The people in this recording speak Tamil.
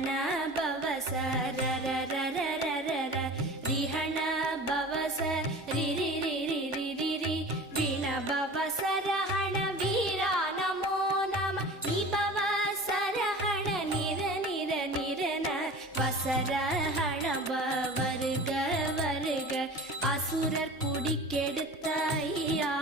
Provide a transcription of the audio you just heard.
ரிஹண பவச ரரரரரரர ரிஹண பவச ரிரிரிரிரிரிரி விண பவச ரஹண வீரா நமோ நம நிபவச ரஹண நிர நிர நிரன வசரஹண வருக வருக அசுரர் குடிக்கெடுத்த ஐயா